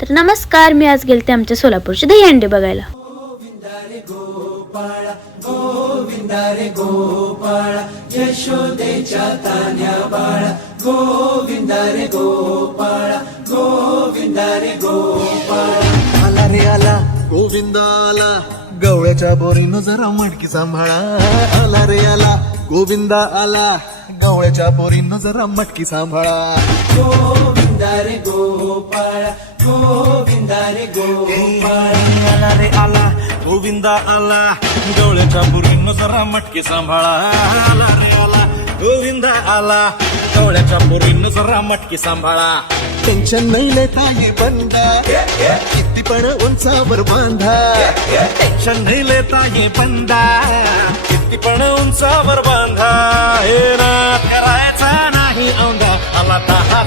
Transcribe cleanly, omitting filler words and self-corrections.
तर नमस्कार, मी आज गेलते आमच्या सोलापूरचे दहीहंडी बघायला. यशोदेच्या तान्या बाळा गोविंदा रे गोपाळा गोविंदा रे गोपाळा. आला रे आला गोविंदा आला, गवळ्याच्या बोरीनं जरा मटकी सांभाळा. आला रे आला गोविंदा आला, गवळ्याच्या बोरीनं जरा मटकी सांभाळा. गोविंदा रे गोपाळा गोविंदा रे गोपाळा. आला रे आला गोविंदा आला, गवळ्याच्या बोरीनं जरा मटकी सांभाळा. आला रे आला गोविंदा आला, गवळ्याच्या बोरीनं जरा मटकी सांभाळा. टेन्शन नाही लेता ये बंदा, किती पण उंचावर बांधा. टेन्शन नाही लेता ये बंदा, किती पण उंचावर बांधा. हे रात करायचा नाही औंधा, आला 10